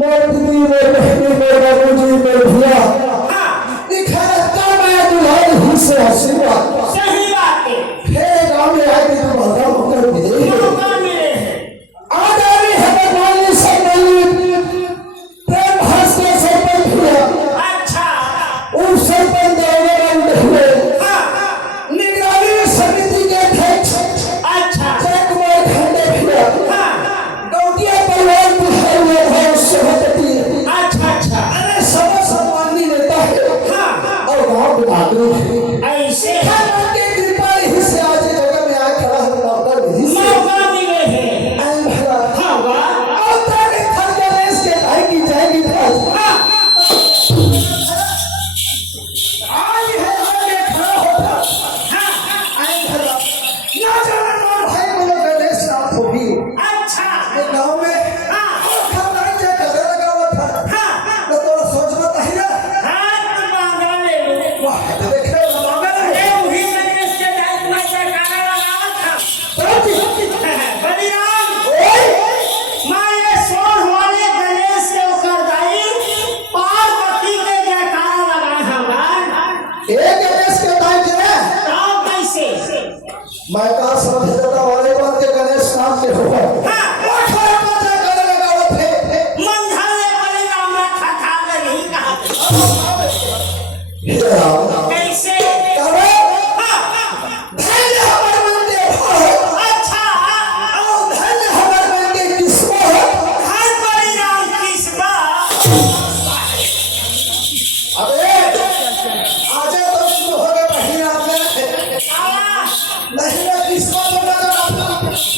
मोर दीदी मोर बहनी जी मोर भैया निखरता मैं दुल्हन एक गणेश के टाइम जे काम कैसे मैं का समझ देता वाले बात के गणेश नाम के हो हां वो थोड़ा पता करे लगाओ थे मंधाले परिणाम में खा नहीं कहा कैसे करे धन्य हमर मन के भोग अच्छा और धन्य हमर मन के किस्मत हर परिणाम किसबा अबे आज तो शुरू हो गए महीना में नहीं ना किस्मत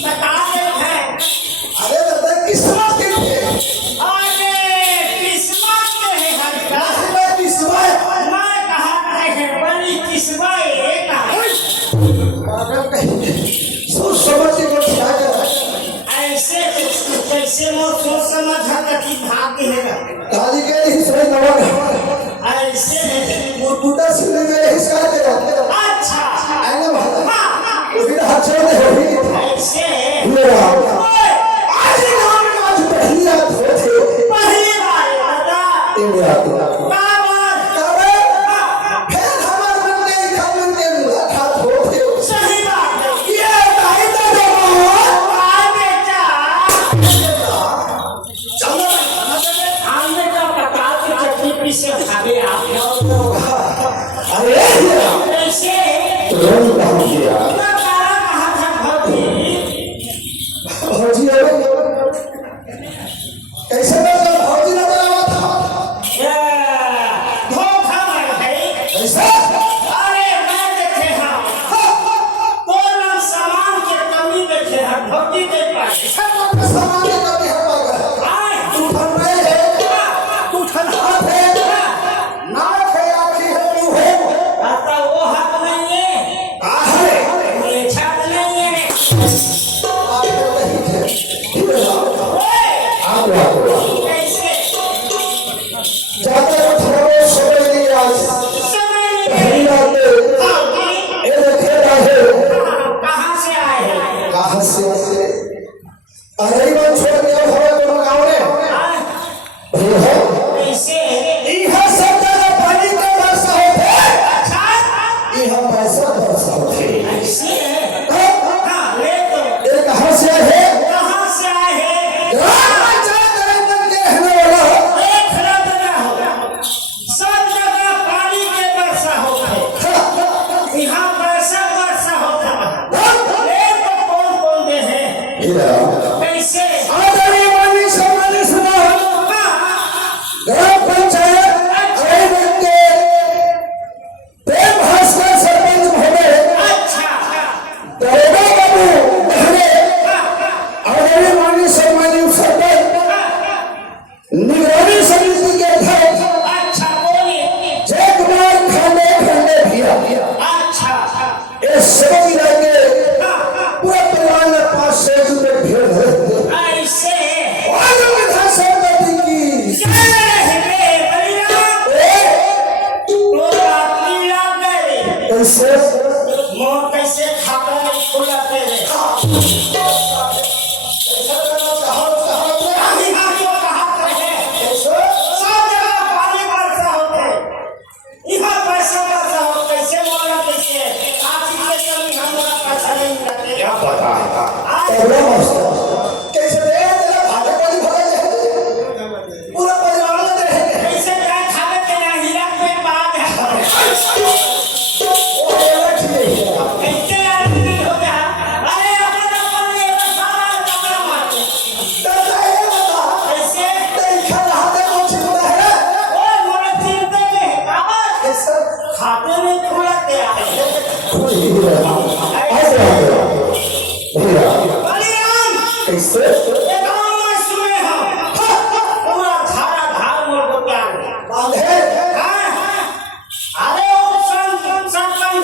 बता दे है अरे दादा किस्मत के अरे किस्मत के है हर का मैं किस्मत मैं कहा है बड़ी किस्मत एक पागल कहीं सोच समझ के कुछ क्या कर ऐसे कैसे सोच समझ कि भाग्य है काली के हिस्से नवा ऐसे वो टूटा सिले में हिस्सा दे अच्छा आने वाला वो भी हाथ छोड़ दे होगी ऐसे मेरा आज नाम में आज पहली रात होते पहली बार दादा ये मेरा बाबर करे फिर हमार मन में खामन के मुलाकात होते सही बात है ये भाई तो देखो आ बेटा चलो हमने का पता की चटनी पीसे खावे आप अरे कैसे तुरंत काम किया तारा कहा था भक्ति भौजी कैसे मतलब भौजी नजर आवा था धोखा में है कैसे अरे मैं देखे हाँ कौन सामान के कमी देखे हैं भक्ति के पास सब सामान के कभी हम पागल आए तू ठन रहे है तू ठन हाथ है नाक है आँखी है मुंह है आता वो हाथ नहीं है आहे ये छात नहीं है आप नहीं थे आप कैसे जाते थोड़े समय नहीं आज समय नहीं पहली रात में ये देखे रहे कहाँ से आए हैं कहाँ से अरे मन छोड़ के हो तो गाँव में भैया कैसे इहा सब जगह पानी के वर्षा होते अच्छा इहा पैसा वर्षा होते ऐसे हाँ ले तो ये कहाँ से है कहाँ से आए हैं ग्राम पंचायत रंजन के रहने वाला एक रंग ना हो सब जगह पानी के वर्षा होता है यहाँ वर्षा होता है ले तो कौन कौन दे हैं कैसे आदरणीय माननीय सम्मानित सभा ग्राम पंचायत रंजन के प्रेम भास्कर सरपंच महोदय अच्छा दरोगा बाबू कहने आदरणीय माननीय सम्मानित सरपंच निगरानी समिति के अध्यक्ष अच्छा बोलिए जय कुमार खंडे भैया अच्छा ये सब मिला के पूरा परिवार में 500 रुपए भेड़ है ऐसे वालों के था संपत्ति की तो आदमी लग गए कैसे मोर कैसे खाता है खुला तेरे आदमी हाथों का हाथ रहे सब जगह पानी वर्षा होते यहाँ पैसा वर्षा हो कैसे मोला कैसे आदमी के कमी हमारा पैसा नहीं मिलते क्या पता कैसे दे तेरा भागे वाली भगा पूरा परिवार में रहेंगे कैसे क्या खावे के ना हीरा पे बाग है वो अलग ही है कैसे आदमी हो गया अरे अपन ये सारा कमरा मारते दादा ये बता कैसे देखा रहा था कौन सी खुदा है ओ मोरे चिंता के काबा कैसे खाते में खुला गया कोई नहीं रहा आज भैया बलिराम कैसे ये गांव में सुने हम पूरा धारा धार मोर को क्या बांधे अरे वो सरपंच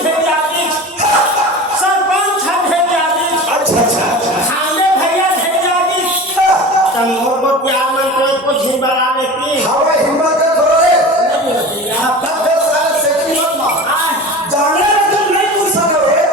भेज जाती सरपंच भेज जाती अच्छा खाने भैया भेज जाती तब मोर को क्या मन को झिलबला लेती हवा हिम्मत करो रे आप तक सारा सेक्सी मत मार जाने तुम नहीं पूछ सकोगे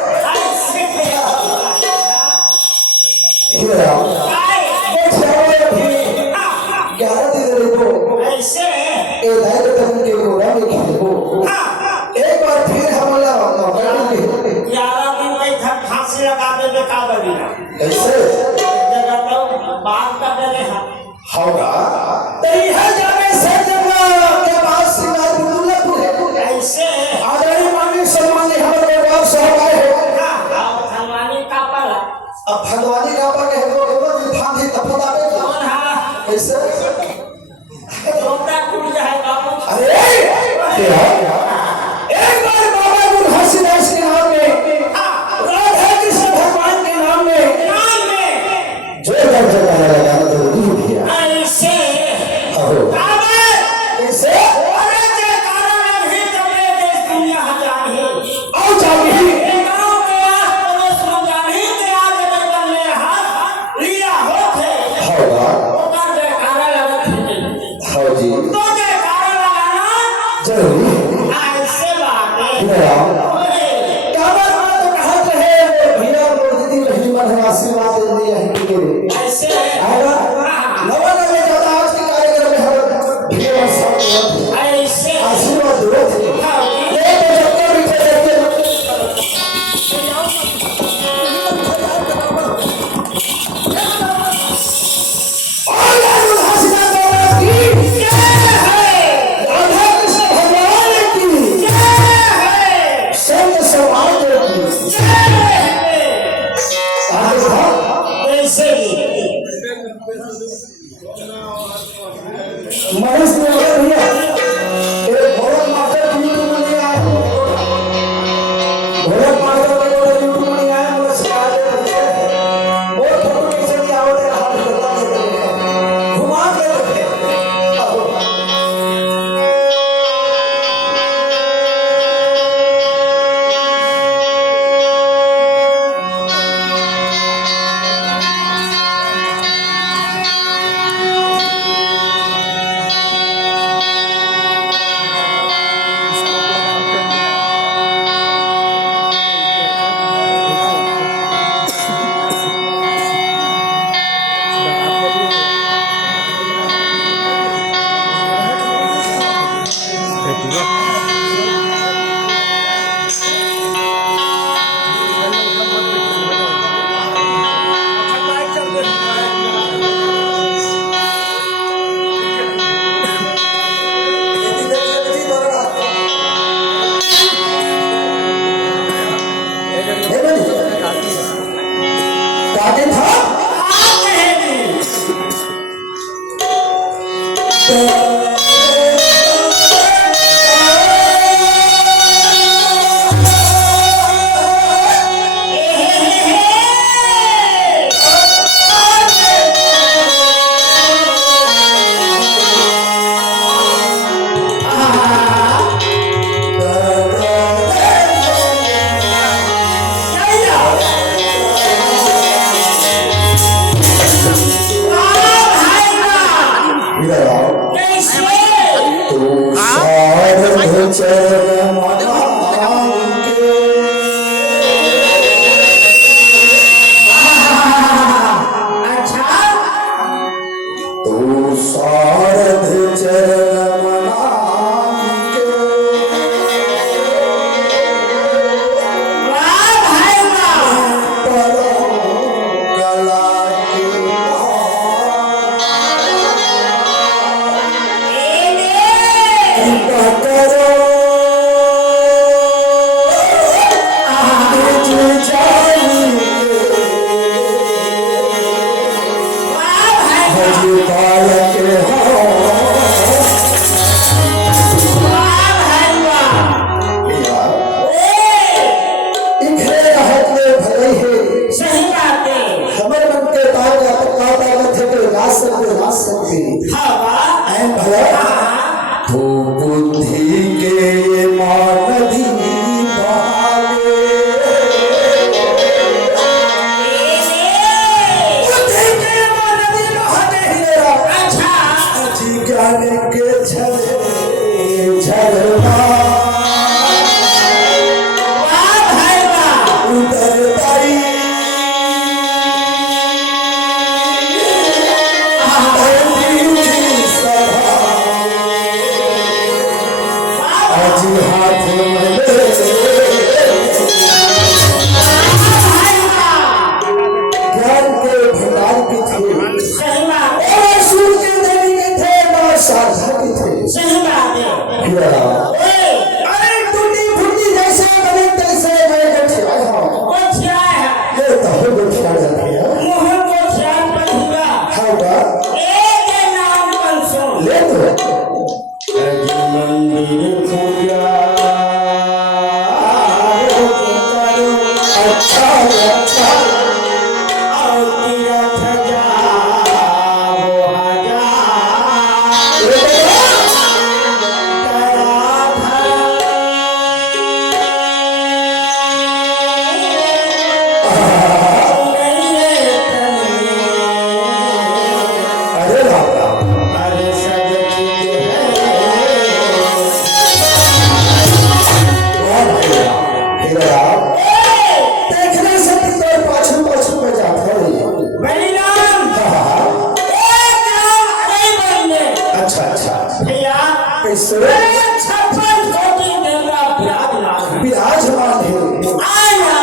विराजमान है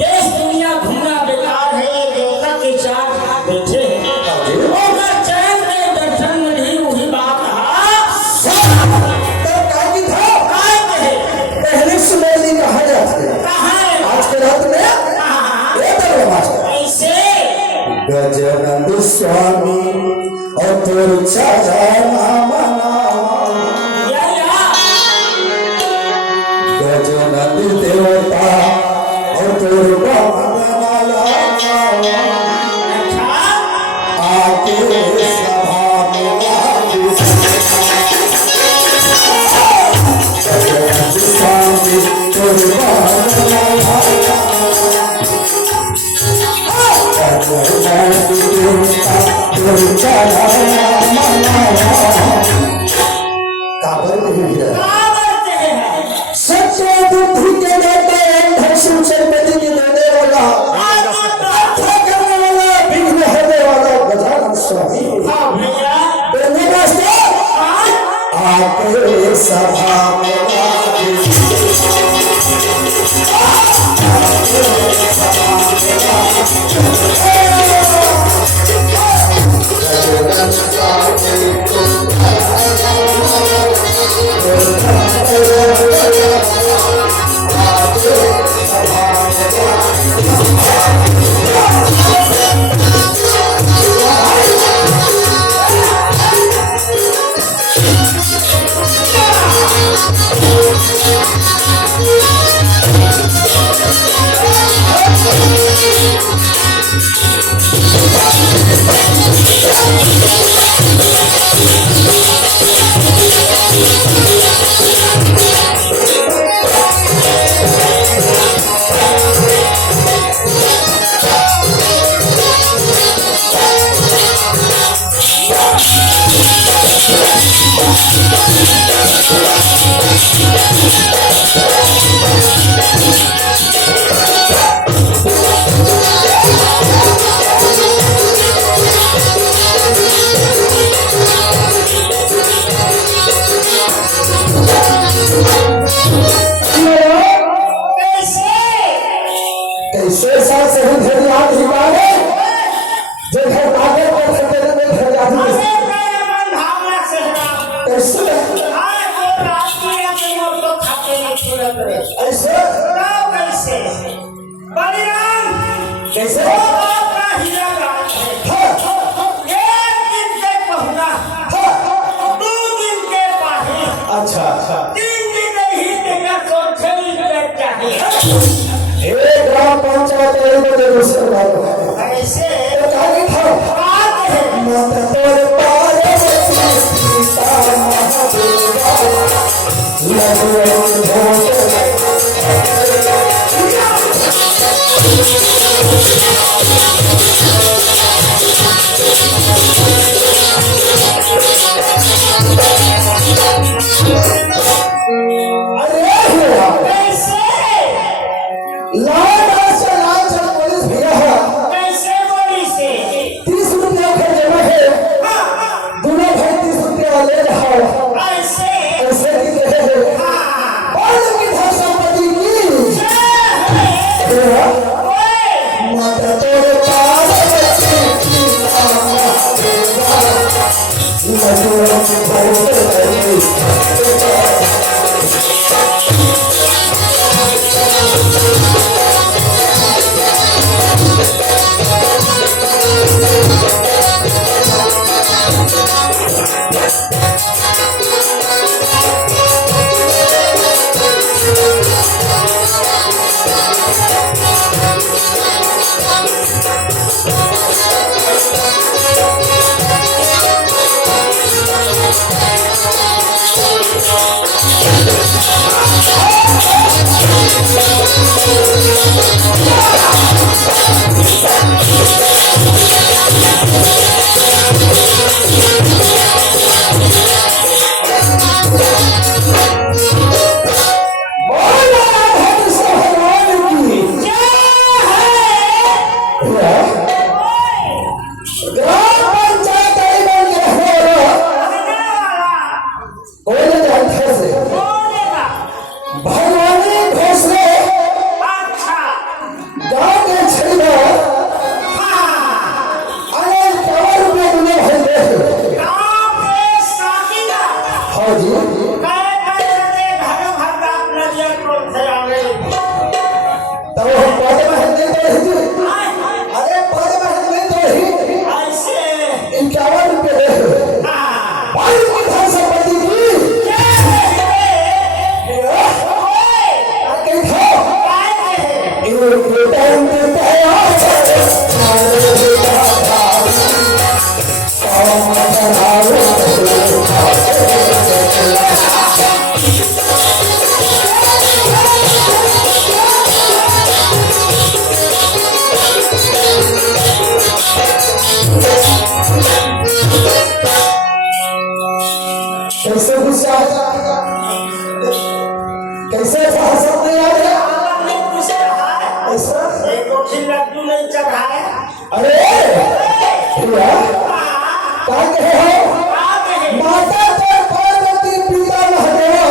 देश दुनिया घूमना बेकार है। देवता के चार बैठे चैन के दर्शन में ही वही बात पहले सुनैली कहा जाते आज के रात में ऐसे गजानंद स्वामी और तोर गजानंद देवता और तोर आके सभा में गजानंद स्वामी तोर सच्चे बुद्धि के दाता अंधर संपत्ति के देने वाला करने वाला विघ्न हरने वाला गजानन स्वामी देने वास्ते आके सभा में कैसे साल सही घर याद ही पाए जो घर आगे पर खड़े में घर याद अरे नहीं मेरे मन भावना से राम कैसे हाय वो राष्ट्रीय में वो तो खाते नहीं तुरंत रे ऐसे राव कैसे बलिराम कैसे वो आपका हीरा राज है एक दिन के पहुंचा 2 दिन के पाही अच्छा 3 दिन ही टिकट और 6 दिन चाहिए एक ग्राम पंचायत में जरूर से बात ऐसे तो कहानी था बात है माता तोरे पारे सीता महादेवा लगो भोग अरे हेरा कैसे लाल से लाल से पुलिस भैया है कैसे बोली से 30 रुपया का जमा है दोनों भाई 30 रुपया ले जाओ ऐसे ऐसे की कहे और की भाषा पति की हेरा माता तोरे पारे सीता महादेवा लगो भोग कैसे गुस्सा कैसे भाषा में याद है ऐसा लड्डू नहीं चढ़ाए अरे भैया क्या कहे हो माता तो पार्वती पिता महादेवा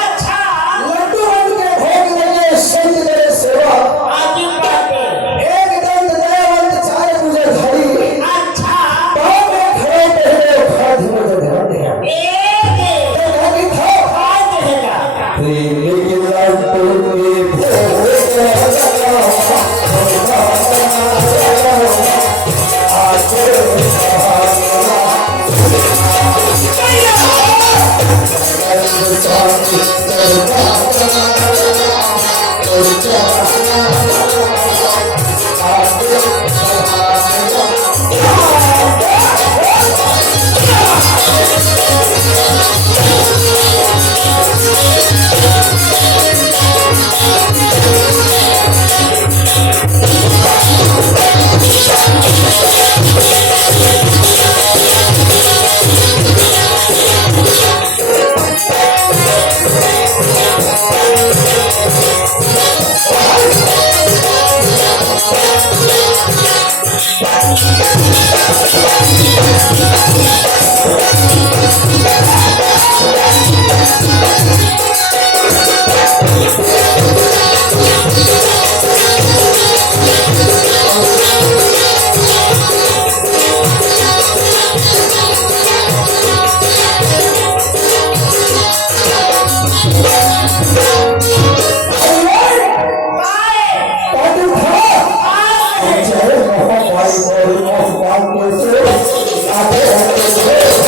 अच्छा लड्डू बन के भोग लगे संत करे सेवा आदि बाटे एक दंत दयावंत चार मुझे धरी अच्छा पाँव में खड़े पहले खाद मुझे ध्यान है एक तो कभी था आज है प्रेम के लड्डू में चाहे मोहब्बाई और मोहब्बात के से आगे होते हुए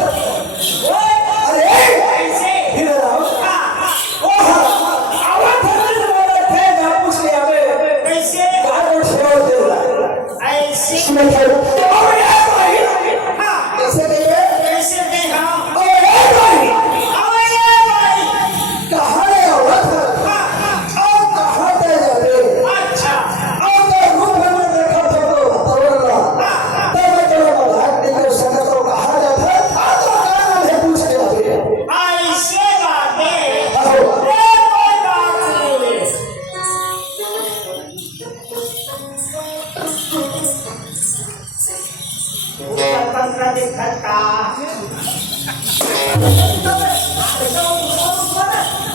अरे कैसे हीरा राम ओ आवाज हमें बोले थे ना पूछ लिया बे कैसे गारो छोड़ दे रहा ऐसे सुन के ओ ये भाई हाँ कैसे कहिए कैसे दे हम ओ ये भाई अरे भाई कहाँ है औरत और कहाँ दे जाते अच्छा और तो रूप में देखा तो तोड़ना तब मैं चलो मजाक नहीं कर सकता तो कहाँ जाता तो कारण है पूछ के आते ऐसे बातें आओ कोई बात नहीं तंत्र दिखता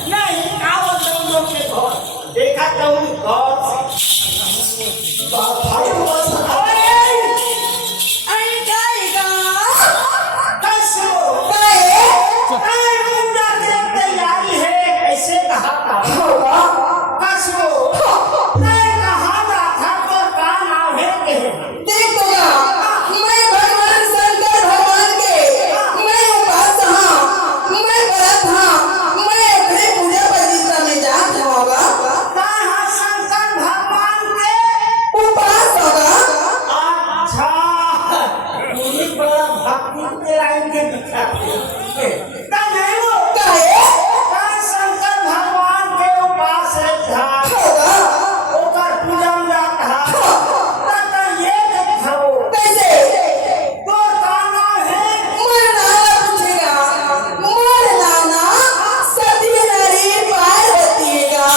नहीं आओ तुम लोग के घर देखा तुम घर भाई बस तैयारी है ऐसे कहा था होगा कसो मैं कहा था तो का नाम है कहे देख बोला मैं भगवान शंकर भगवान के मैं उपास हाँ मैं व्रत हाँ मैं अपने पूजा प्रतिष्ठा में जात होगा कहा शंकर भगवान के उपास होगा अच्छा मुझे बड़ा भक्ति के लाइन के दिखाते का नहीं वो काहे का शंकर भगवान के उपास है ध्यान होगा ओकर पूजा में जाता ता ये देखो कैसे तो का नाम है मोर नाना पूछेगा मोर नाना सती नारी पार्वती का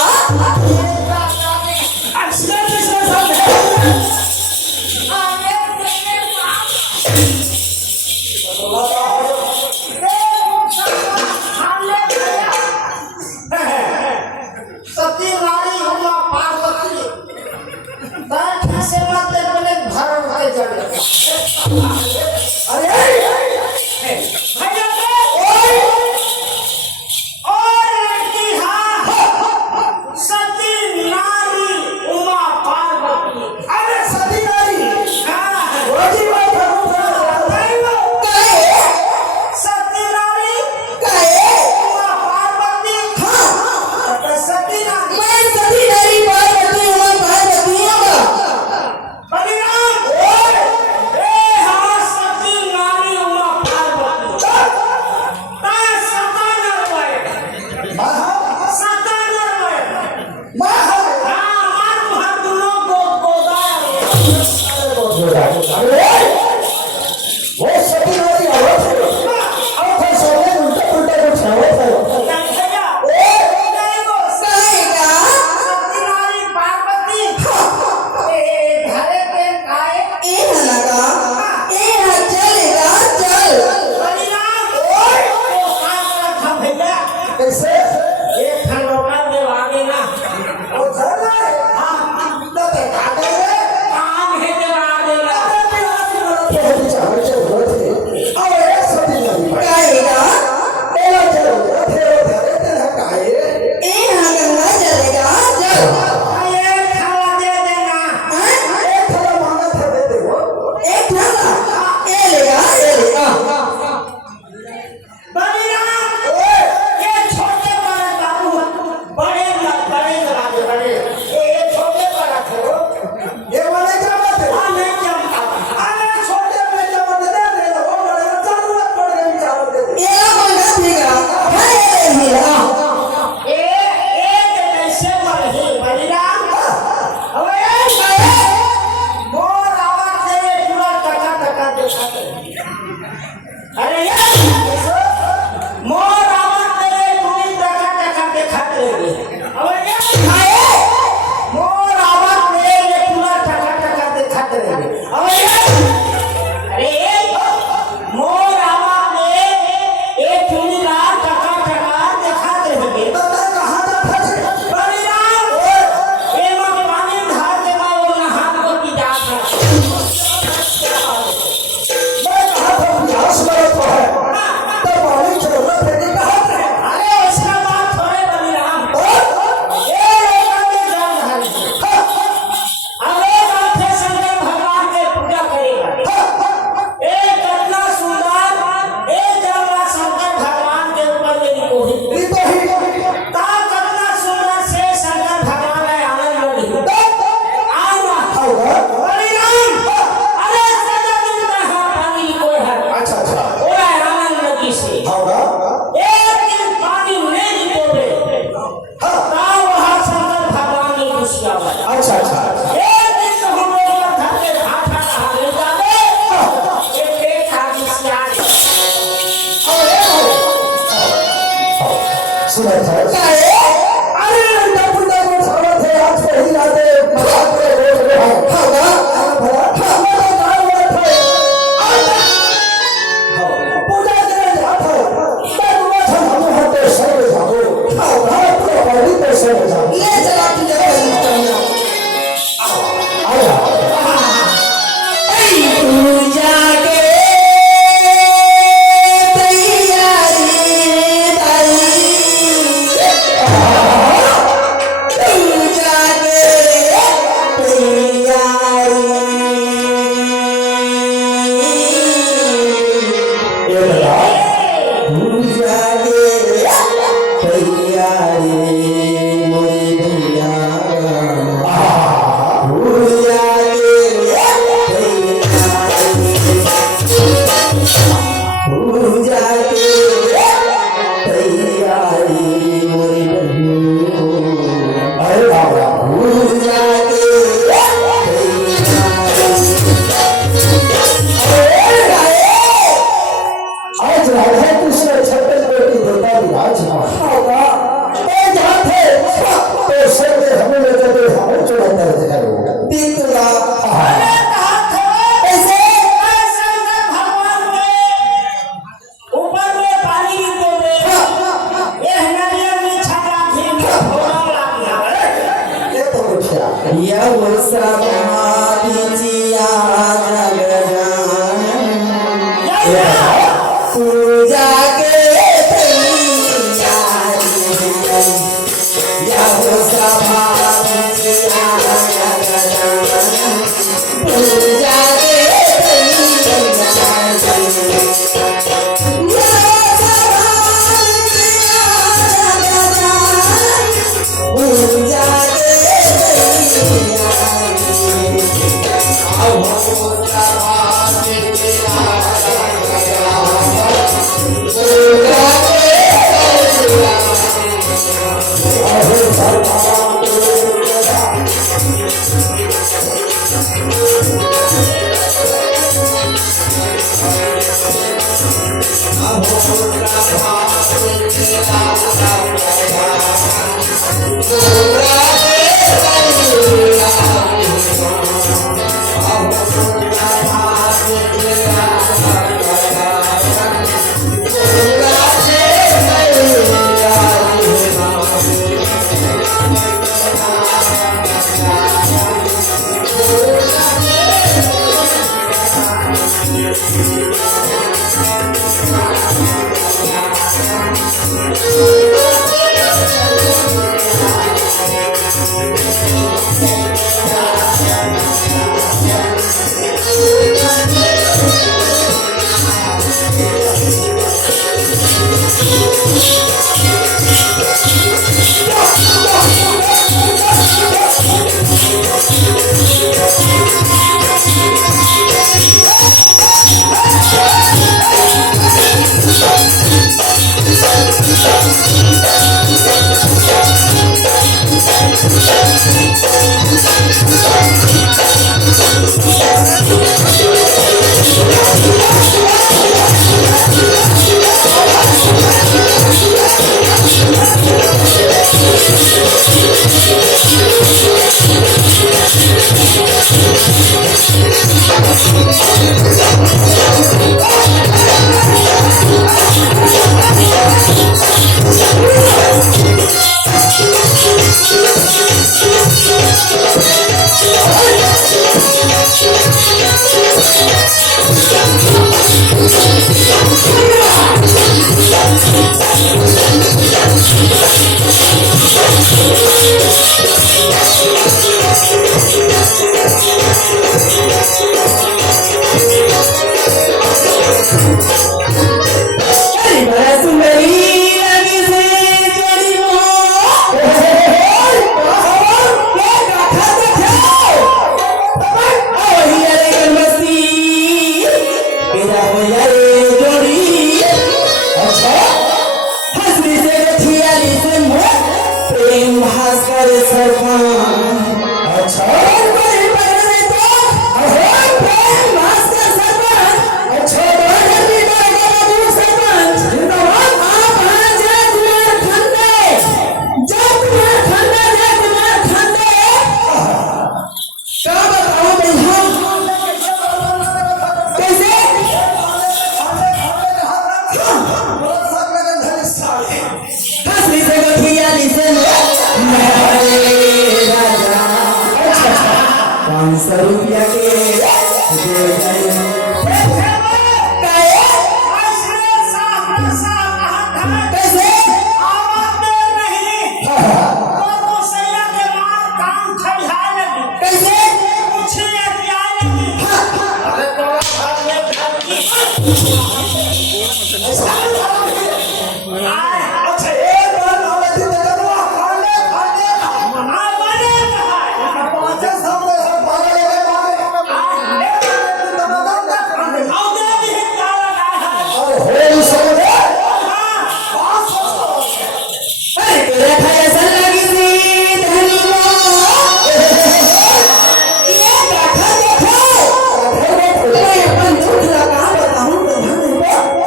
अक्षर से समझे सती रानी उमा पार्वती बैठ से मत बोले भर के जड़ अरे भैया ओए और लड़की हाँ सती नारी उमा पार्वती अरे सती नारी हाँ रोटी बात करूँ नहीं वो काहे सती नारी काहे उमा पार्वती हाँ सती नारी मैं सती नारी पार्वती उमा पार्वती होगा बलिराम ए हाँ सती नारी उमा पार्वती ता सतानर वय महा सतानर वय महा हाँ मार मार दोनों गोदाया अरे वो सती नारी औरत है और फिर सोने उल्टा उल्टा कुछ औरत है भैया नहीं वो कहेगा सती नारी पार्वती ए घरे पे आए ए लगा ए चलेगा चल बलिराम तो काम था भैया कैसे एक खंडोका देवागे ना वो चल रहा है हाँ तो देखा गए काम है देवागे ना बहुत चाहे जरूरत है और एक सती नारी कहेगा तेरा जरूरत है वो धरे तेरा काहे ए गंगा चलेगा चल ये खावा दे देना हाँ? एक थोड़ा मांगा था दे दे वो एक ठंगा ए लेगा बलिराम ये छोटे बड़े बाबू बड़े बड़े बड़े ये छोटे बड़ा करो ये वाले क्या बात है हाँ नहीं जमता अरे छोटे में जब दे दे वो बड़े जरूरत पड़ गई चारों दे दे ए मंगा देगा हाय हीरा ये कैसे बढ़े बलिराम अबे मोर आवाज दे पूरा टका टका दिखाते अरे यार मोर आवाज दे पूरी टका टका दिखाते अबे यार मोर आवाज दे ये पूरा टका टका दिखाते अबे यार अरे मोर आवाज दे एक पूरी रात टका टका दिखाते होंगे तो मैं कहाँ जा फंसे बलिराम ये मत पानी धार के वो नहा को की जात है मैं कहाँ था प्यास मरत है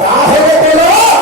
का हो गए बोलो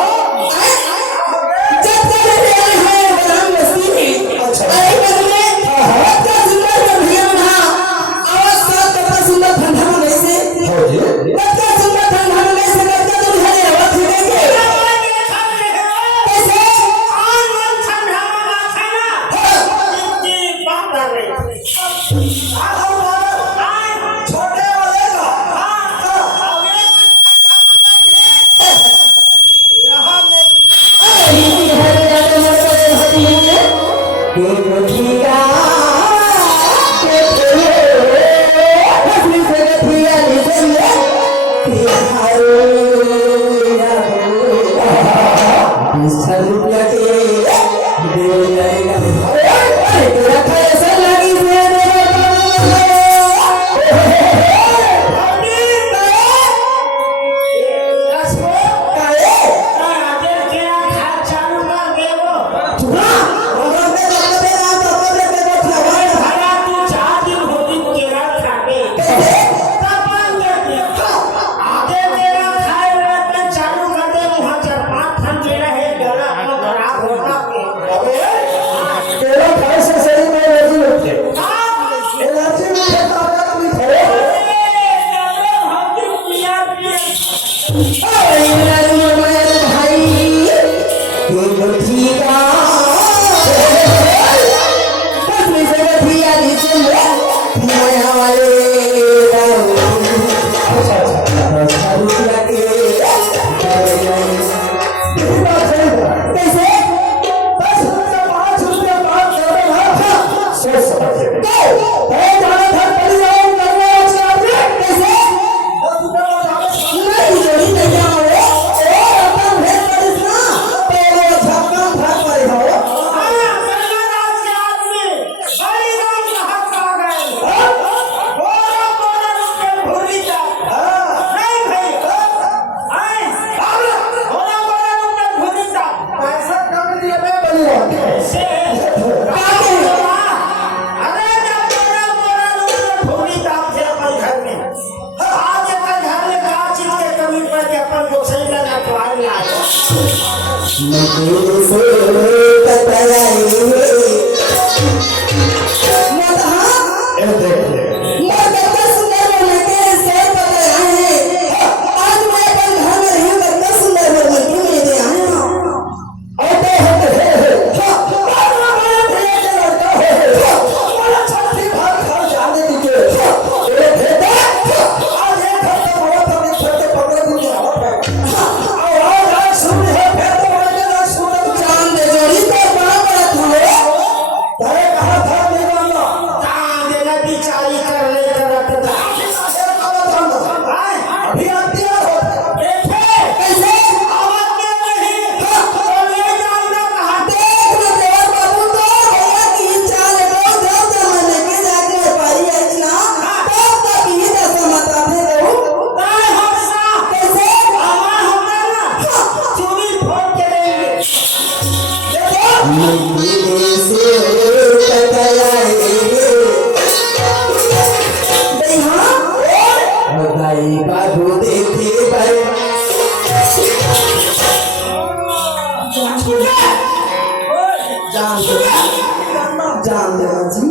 जान देना जी,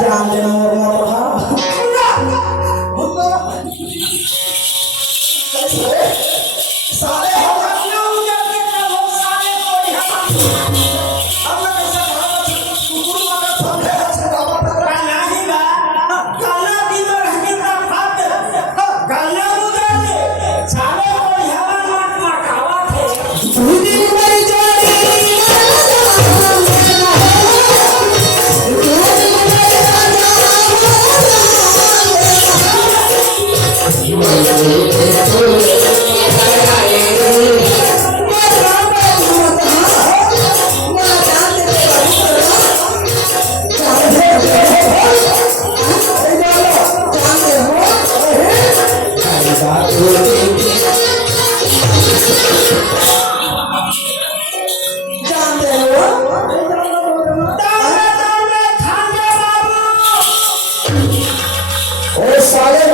जान देना सारे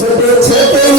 छोटे छोटे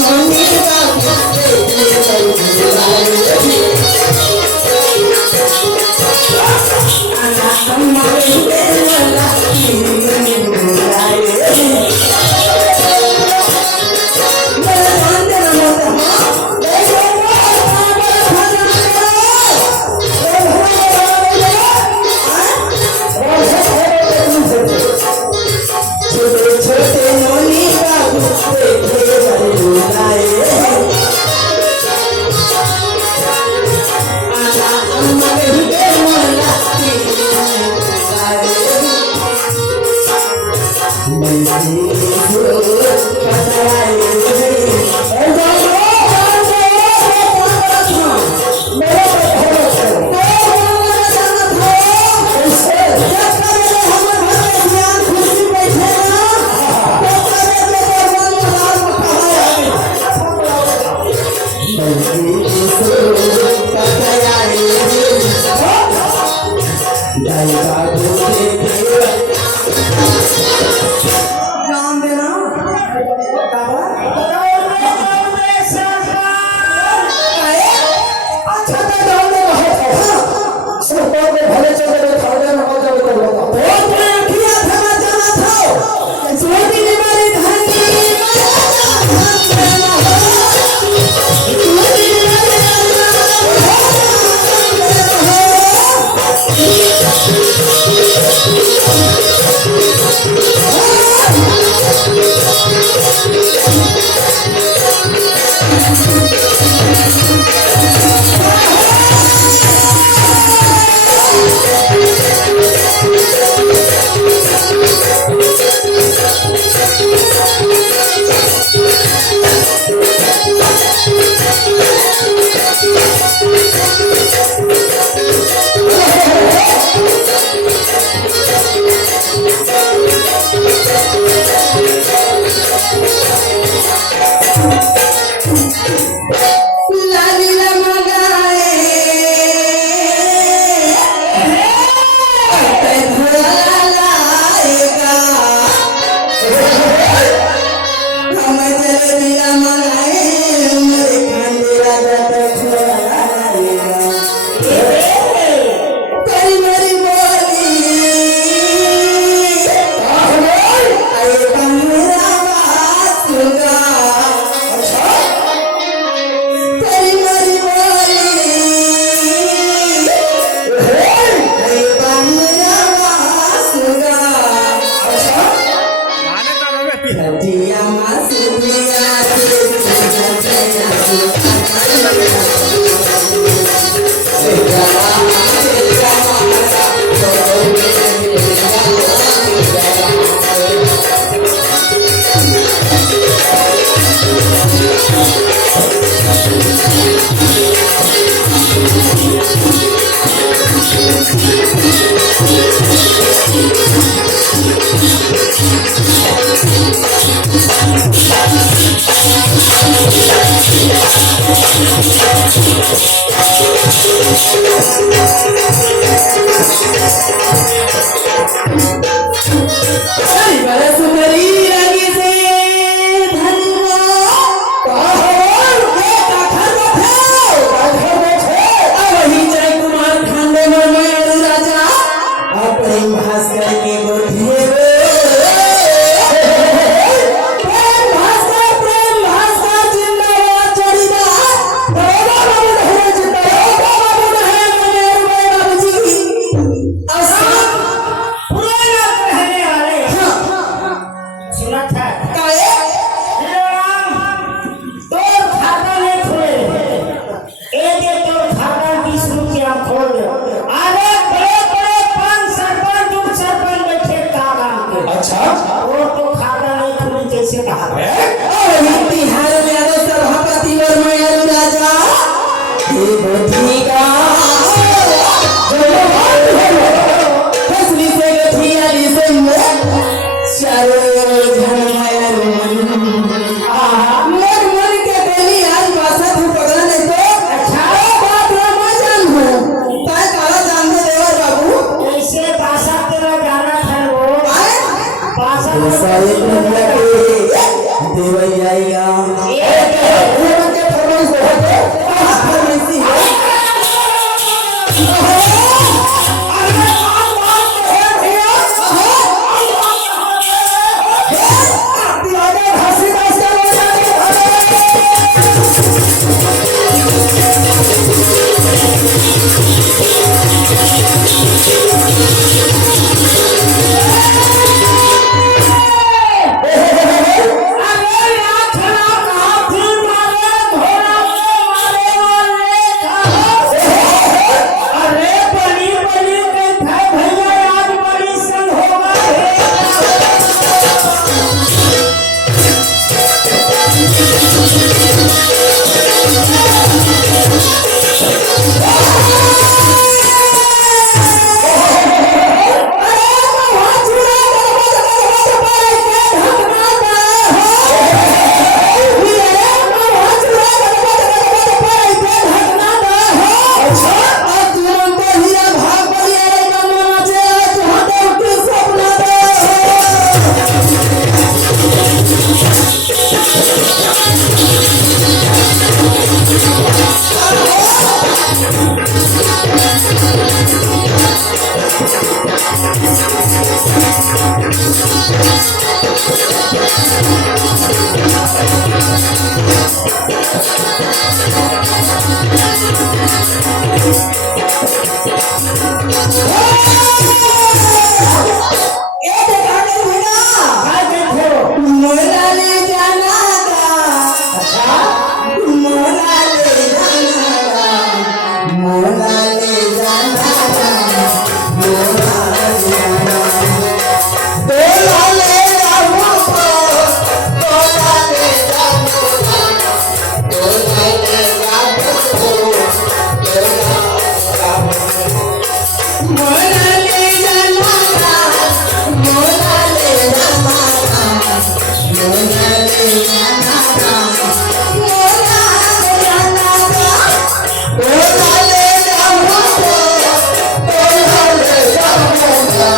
नाम देना अच्छा तो जान दे रहा था सब बात में भले चल रहे खाने में मजा भी कर लेता बहुत बड़ा किया था मैं जाना था ज्योति ने मारी धरती ये देखा नहीं बेटा काय देखो मोला ले जाना था अच्छा मोला ले जाना था मोला ले जाना था मोला ले जाना तोला ले जाऊँ तोला ले जाऊँ तोला ले जाऊँ मोला ले जाना था मोला ले जाना था मोला ले जाना था मोला ले जाना था तोला ले जाऊँ तोला ले जाऊँगा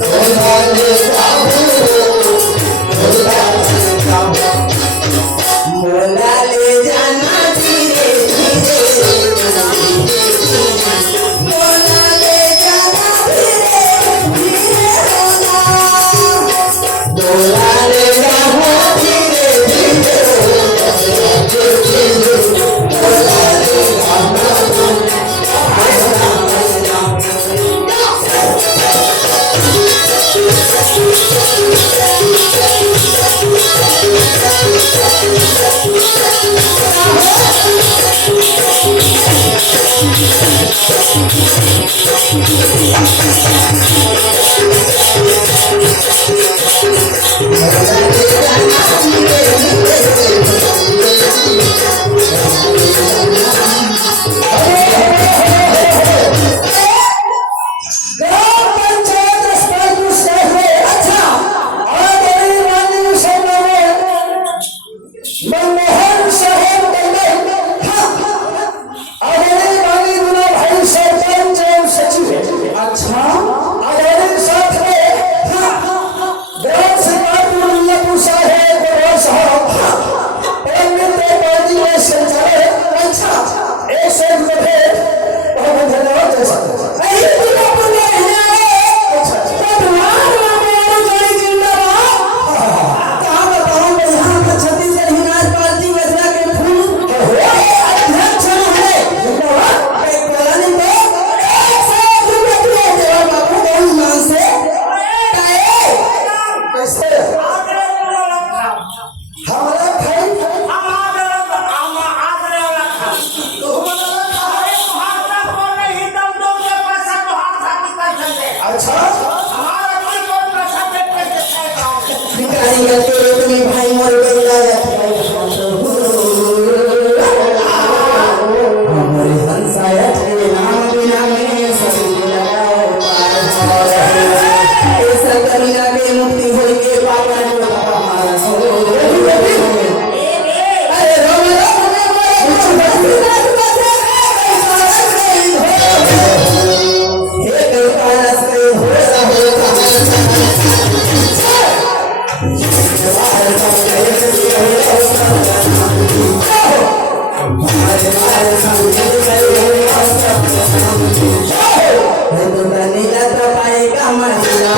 तोला ले जाऊँ तोला ले जाऊँ मोला ले जाना धीरे धीरे मोला ले जाना धीरे धीरे होना मोला ले जाना धीरे धीरे मोला ले ग्राम पंचायत अस्पताल शहर में अच्छा आदरणीय माननीय सभा में मनमोहन साहब मंडल आदरणीय माननीय दुला भाई सरपंच एवं सचिव है अच्छा आदरणीय साथ में ग्राम सरकार मुल्लापुर साहब गोपाल साहब एवं मित्र पार्टी में संचालक अच्छा एक सौ रुपये बहुत धन्यवाद जय सकते अरे दुर्गा पूजा है अच्छा भगवान हमारे जोड़ी जिंदाबाद कहाँ बताऊं मैं यहाँ पर छत्तीसगढ़ हिमाचल पार्टी वजरा के फूल अध्यक्ष है जिंदाबाद एक कॉलोनी पे 100 रुपये दिए देवा बाबू बहुत मान से काहे कैसे आदरे वाला था हमारा भाई हम आदरे वाला था तो अरे भाषा बोले ही दम दम के पैसा तो हाथ हाथ निकल जाते अच्छा हमारा कोई कोई पैसा देख के देता है भिखारी का तेरे तुम्हें भाई मोर बेला हमारे हंसाया तेरे नाम बिना में सभी लगाओ पार ऐसा करुणा के मुक्ति होई के पापा को हमारा हो अरे रोम रोम में मोरे कुछ बस हे कल्पना से हो नीला तो पाएगा महिला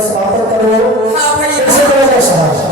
समापन करो। हाँ भैया। कैसे करेगा साहब?